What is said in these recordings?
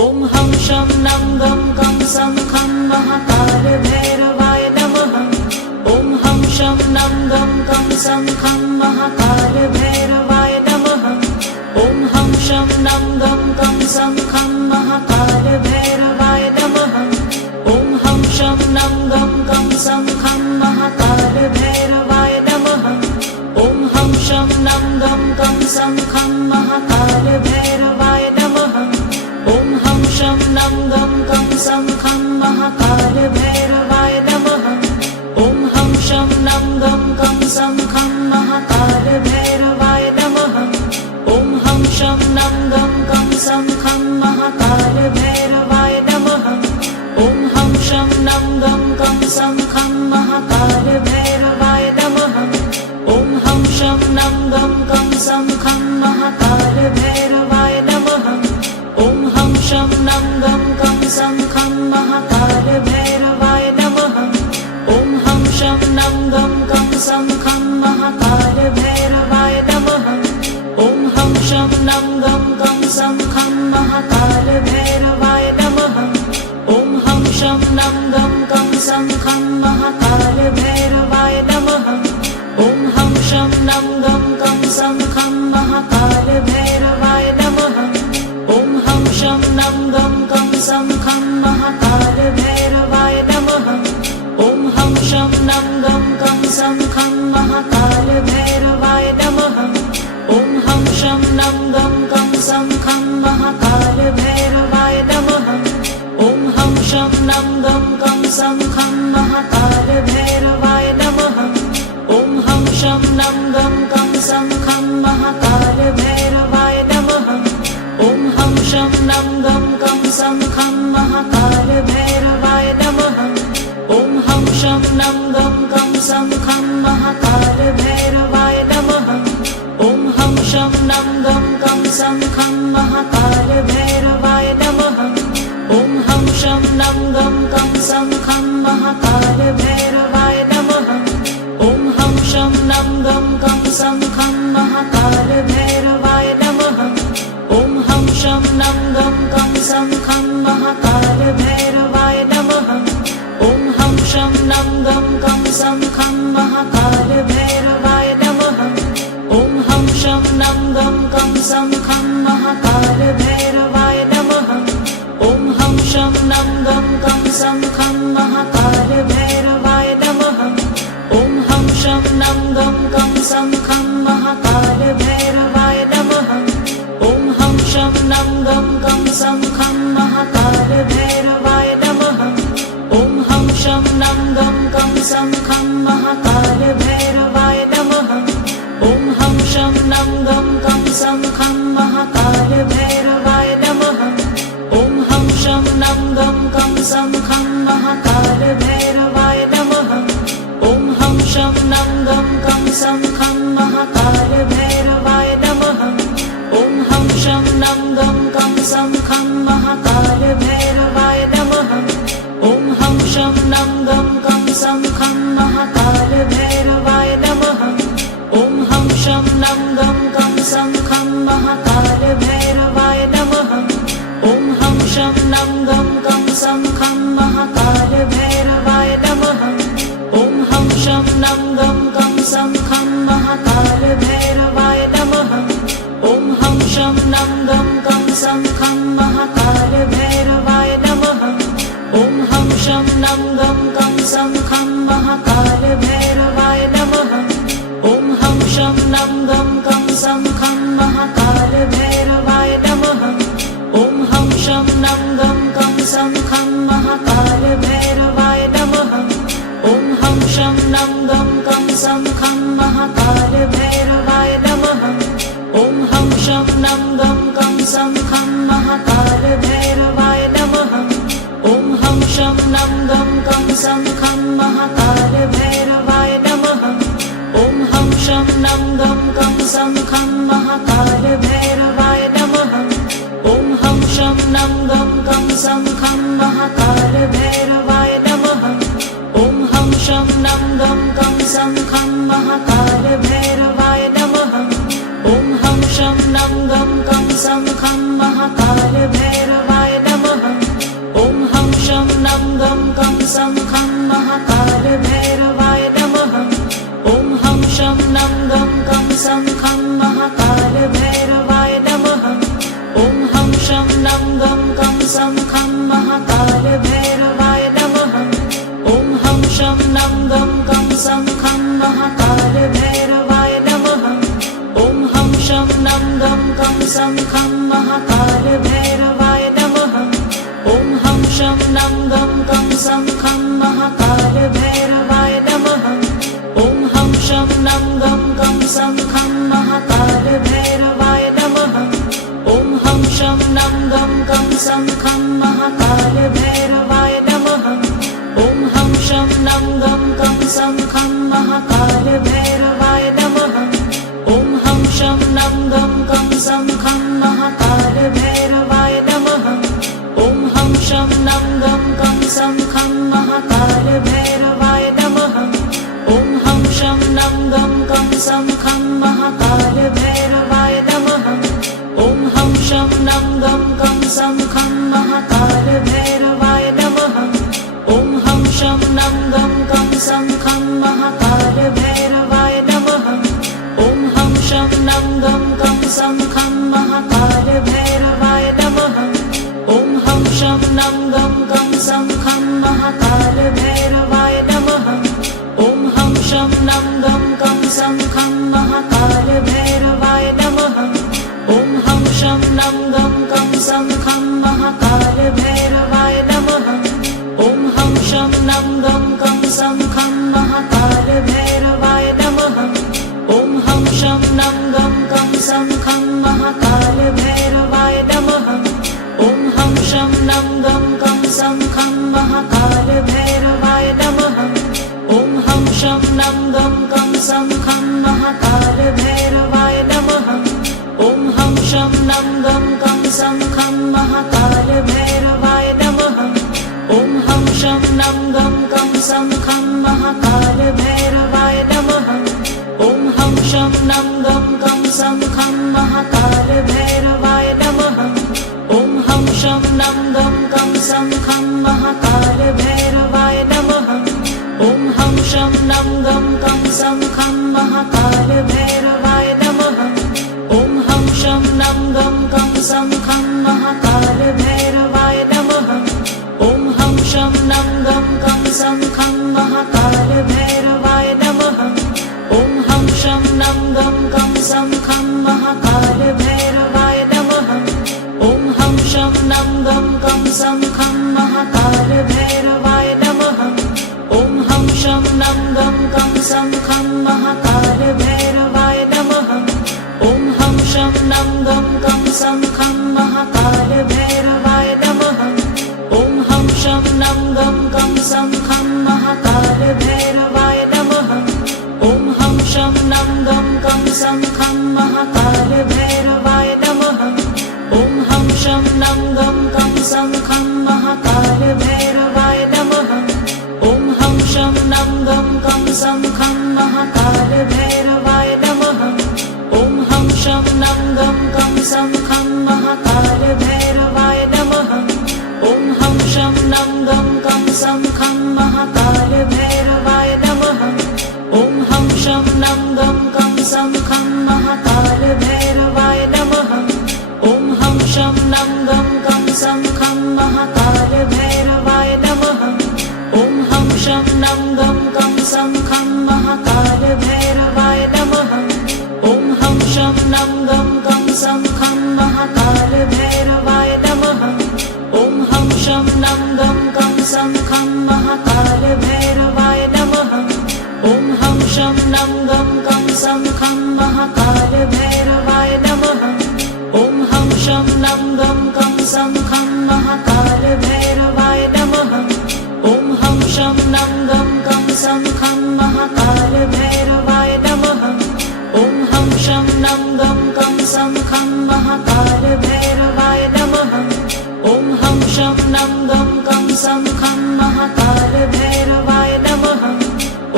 ॐ हं शं नं गं कं सं खं महाकाल भैरवाय नमः। ॐ हं शं नं गं कं सं खं महाकाल भैरवाय नमः। ॐ हं शं नं गं कं सं खं महाकाल भैरवाय नमः। ॐ हं शं नं गं कं सं खं महाकाल भैरवाय नमः। ॐ हं शं नं गं कं सं खं महाकाल भैरवाय नमः। ॐ हं शं नं गं कं सं खं महाकाल भैरवाय नमः। ॐ हं शं नं गं कं सं खं महाकाल भैरवाय नमः। ॐ हं शं नं गं कं सं खं महाकाल भैरवाय नमः। ॐ हं शं नं गं कं सं खं महाकाल भैरवाय नमः। ॐ हं शं नं गं कं सं खं महाकाल भैरवाय नमः। ॐ हं शं नं गं कं सं खं महाकाल भैरवाय नमः। ॐ हं शं नं गं कं सं खं महाकाल भैरवाय नमः। ॐ हं शं नं गं कं सं खं महाकाल भैरवाय नमः। ॐ हं शं नं गं कं सं खं महाकाल भैरवाय नमः। ॐ हं शं नं गं कं सं खं महाकाल भैरवाय नमः। ॐ हं शं नं गं कं सं खं महाकाल भैरवाय नमः। ॐ हं शं नं गं कं सं खं महाकाल भैरवाय नमः। ॐ हं शं नं गं कं सं खं महाकाल भैरवाय नमः। ॐ हं शं नं गं कं सं खं महाकाल भैरवाय नमः। ॐ हं शं नं गं कं सं खं महाकाल भैरवाय नमः। ॐ हं शं नं गं कं सं खं महाकाल भैरवाय नमः। ॐ हं शं नं गं कं सं खं महाकाल भैरवाय नमः। ॐ हं शं नं गं कं सं खं महाकाल भैरवाय नमः। ॐ हं शं नं गं कं सं खं महाकाल भैरवाय नमः। ॐ हं शं नं गं कं सं खं महाकाल भैरवाय नमः। ॐ हं शं नं गं कं सं खं महाकाल भैरवाय नमः। ॐ हं शं नं गं कं सं खं महाकाल भैरवाय नमः। ॐ हं शं नं गं कं सं खं महाकाल भैरवाय नमः। ॐ हं शं नं गं कं सं खं महाकाल भैरवाय नमः। ॐ हं शं नं गं कं सं खं महाकाल भैरवाय नमः। ॐ हं शं नं गं कं सं खं महाकाल भैरवाय नमः। ॐ हं शं नं गं कं सं खं महाकाल भैरवाय नमः। ॐ हं शं नं गं कं सं खं महाकाल भैरवाय नमः। ॐ हं शं नं गं कं सं खं महाकाल भैरवाय नमः। ॐ हं शं नं गं कं सं खं महाकाल भैरवाय नमः। ॐ हं शं नं गं कं सं खं महाकाल भैरवाय नमः। ॐ हं शं नं गं कं सं खं महाकाल भैरवाय नमः। ॐ हं शं नं गं कं सं खं महाकाल भैरवाय नमः। ॐ हं शं नं गं कं सं खं महाकाल भैरवाय नमः। ॐ हं शं नं गं कं सं खं महाकाल भैरवाय नमः। ॐ हं शं नं गं कं सं खं महाकाल भैरवाय नमः। ॐ हं शं नं गं कं सं खं महाकाल भैरवाय नमः। ॐ हं शं नं गं कं सं खं महाकाल भैरवाय नमः। ॐ हं शं नं गं कं सं खं महाकाल भैरवाय नमः। ॐ हं शं नं गं कं सं खं महाकाल भैरवाय नमः। ॐ हं शं नं गं कं सं खं महाकाल भैरवाय नमः। ॐ हं शं नं गं कं सं खं महाकाल भैरवाय नमः। ॐ हं शं नं गं कं सं खं महाकाल भैरवाय नमः। ॐ हं शं नं गं कं सं खं महाकाल भैरवाय नमः। ॐ हं शं नं गं कं सं खं महाकाल भैरवाय नमः। ॐ हं शं नं गं कं सं खं महाकाल भैरवाय नमः। महाकालभैरवाय नमः। ॐ हं शं नं गं कं सं खं महाकालभैरवाय नमः। ॐ हं शं नं गं कं सं खं महाकालभैरवाय नमः। ॐ हं शं नं गं कं सं खं महाकालभैरवाय नमः। ॐ हं शं नं गं कं सं खं महाकालभैरवाय नमः। ॐ हं शं नं गं कं सं खं महाकालभैरवाय नमः। ॐ हं शं नं गं कं सं खं महाकालभैरवाय नमः। ॐ हं शं नं गं कं सं खं महाकालभैरवाय नमः। ॐ हं शं नं गं कं सं खं महाकालभैरवाय नमः। ॐ हं शं नं गं कं सं खं महाकालभैरवाय नमः। ॐ हं शं नं गं कं सं खं महाकालभैरवाय नमः। ॐ हं शं नं गं कं सं खं महाकालभैरवाय नमः। ॐ हं शं नं गं कं सं खं महाकालभैरवाय नमः। ॐ हं शं नं गं कं सं खं महाकालभैरवाय नमः। ॐ हं शं नं गं कं सं खं महाकालभैरवाय नमः। ॐ हं शं नं गं कं सं खं महाकालभैरवाय नमः। ॐ हं शं नं गं कं सं खं महाकालभैरवाय नमः। ॐ हं शं नं गं कं सं खं महाकालभैरवाय नमः। ॐ हं शं नं गं कं सं खं महाकालभैरवाय नमः। ॐ हं शं नं गं कं सं खं महाकालभैरवाय नमः। ॐ हं शं नं गं कं सं खं महाकालभैरवाय नमः। ॐ हं शं नं गं कं सं खं महाकालभैरवाय नमः। ॐ हं शं नं गं कं सं खं महाकालभैरवाय नमः। ॐ हं शं नं गं कं सं खं महाकालभैरवाय नमः। ॐ हं शं नं गं कं सं खं महाकालभैरवाय नमः। ॐ हं शं नं गं कं सं खं महाकालभैरवाय नमः। ॐ हं शं नं गं कं सं खं महाकालभैरवाय नमः। ॐ हं शं नं गं कं सं खं महाकालभैरवाय नमः। ॐ हं शं नं गं कं सं खं महाकालभैरवाय नमः। ॐ हं शं नं गं कं सं खं महाकालभैरवाय नमः। ॐ हं शं नं गं कं सं खं महाकालभैरवाय नमः। ॐ हं शं नं गं कं सं खं महाकालभैरवाय नमः। ॐ हं शं नं गं कं सं खं महाकालभैरवाय नमः। ॐ हं शं नं गं कं सं खं महाकालभैरवाय नमः। ॐ हं शं नं गं कं सं खं महाकालभैरवाय नमः। ॐ हं शं नं गं कं सं खं महाकालभैरवाय नमः। ॐ हं शं नं गं कं सं खं महाकालभैरवाय नमः। ॐ हं शं नं गं कं सं खं महाकालभैरवाय नमः। ॐ हं शं नं गं कं सं खं महाकालभैरवाय नमः। ॐ हं शं नं गं कं सं खं महाकालभैरवाय नमः। ॐ हं शं नं गं कं सं खं महाकालभैरवाय नमः।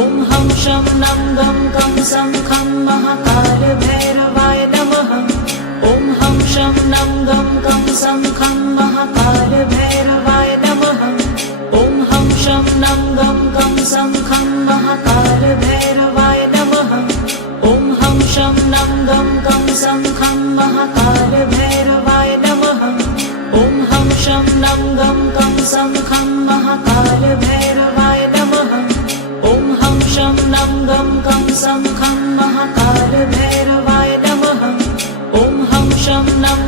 ॐ हं शं नं गं कं सं खं महाकालभैरवाय नमः। ॐ हं शं नं गं कं सं खं महाकालभैरवाय नमः। ॐ हं शं नं गं कं सं खं महाकालभैरवाय नमः। ॐ हं शं नं गं कं सं खं महाकालभैरवाय नमः। ॐ हं शं नं गं कं सं खं महाकालभैरवाय नमः। ॐ हं शं नं गं कं सं खं महाकालभैरवाय नमः। ॐ हं शं नं